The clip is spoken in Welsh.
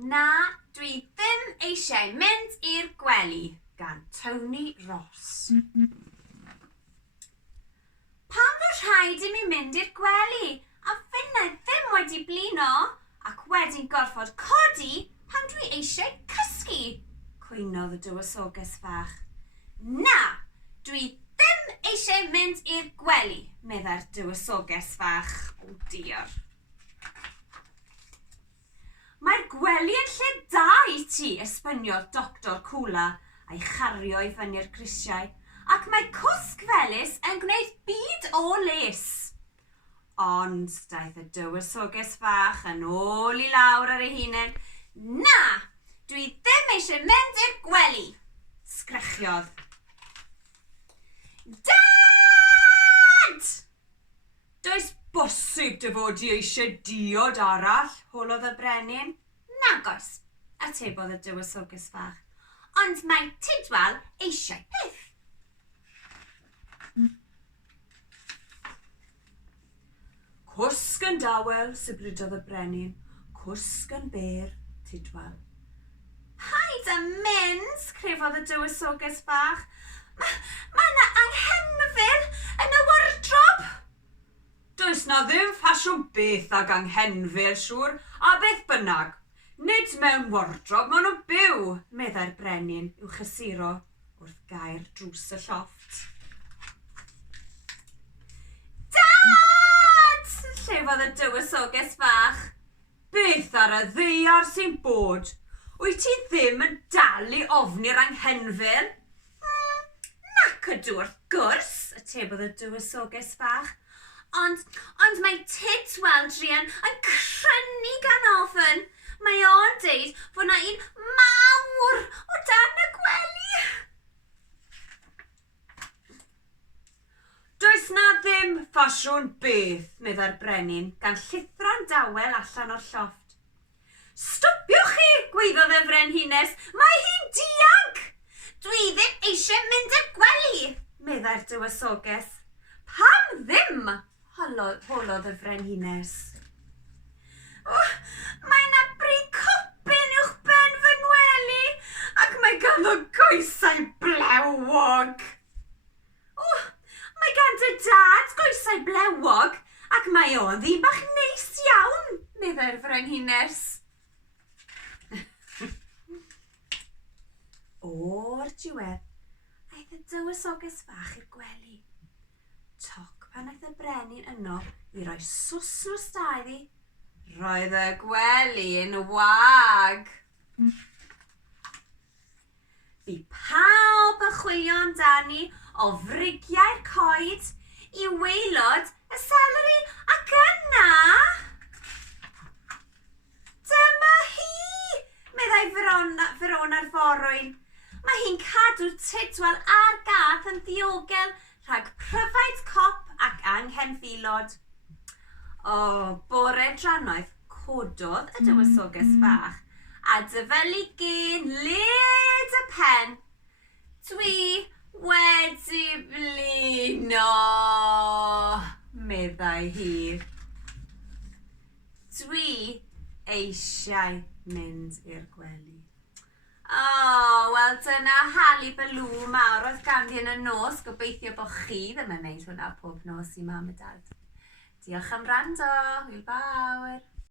Na, dwi ddim eisiau mynd i'r gwely, gan Tony Ross. Pam fod rhaid i mi mynd i'r gwely, a finna ddim wedi blino, ac wedyn gorfod codi pan dwi eisiau cysgu, cwynodd y dywysoges fach. Na, dwi ddim eisiau mynd i'r gwely, medda'r dywysoges fach. O diar. Mae'r gwely yn lle da i ti, esbyniodd Doctor Cwla a'i chario i fyny'r grisiau, ac mae cwsg felys yn gwneud byd o les. Ond daeth y dywysoges fach yn ôl i lawr ar ei hunain. Na, dwi ddim eisiau mynd i'r gwely, sgrechiodd. Dad! Does bosib dy fod i eisiau diod arall, holodd y brenin. Nagos, atebodd y dywysoges fach, ond mae Tidwal eisiau peth. Cwsg yn dawel, sybrydodd y brenin, cwsg yn ber, Tidwal. Paid â mynd, crefodd y dywysoges fach. Mae yna anghenfil yn y wardrob. Does na ddim ffasiwn beth ag anghenfil, siŵr, a beth bynnag. Nid mewn wardrob, maen nhw'n byw, meddai'r brenin i'w chysuro wrth gair drws y llofft. Dad! Llefodd y dywysoges fach. Beth ar y ddeiar sy'n bod? Wyt ti ddim yn dal i ofni'r anghenfil? Nac ydw wrth gwrs, atebodd y dywysoges fach. Ond mae Tidwal druan yn crynu gan ofyn. Mae o'n deud fod na un mawr o dan y gwely. Does na ddim ffasiwn beth, meddai'r brenin, gan llithro'n dawel allan o'r llofft. Stopiwch chi, gwaeddodd y frenhines, mae hi'n dianc! Dwi ddim eisiau mynd i'r gwely, meddai'r dywysoges. Pam ddim? Holodd y frenhines. Mae yna bri copyn uwch ben fy ngwely, ac mae ganddo goesau blewog. Mae gan dy dad goesau blewog, ac mae o'n ddyn bach neis iawn, meddai'r frenhines. O'r diwedd, aeth y dywysoges fach i'r gwely. Toc pan aeth y brenin yno i roi sws nos da iddi, roedd y gwely yn wag. Bu pawb yn chwilio amdani o frigiau'r coed i waelod y seleri, ac yna... Dyma hi, meddai Ferona'r forwyn. Mae hi'n cadw Tidwal a'r gath yn ddiogel rhag pryfaid cop ac anghenfilod. O, bore drannoedd cododd y dywysoges fach a dyfelu gen led y pen. Dwi wedi blino, meddai hi. Dwi eisiau mynd i'r gwely. Wel, dyna halu balw mawr oedd ganddi yn y nos. Gobeithio bod chi ddim yn wneud hwnna pob nos i mam a dad. Diolch am wrando. Hwyl fawr.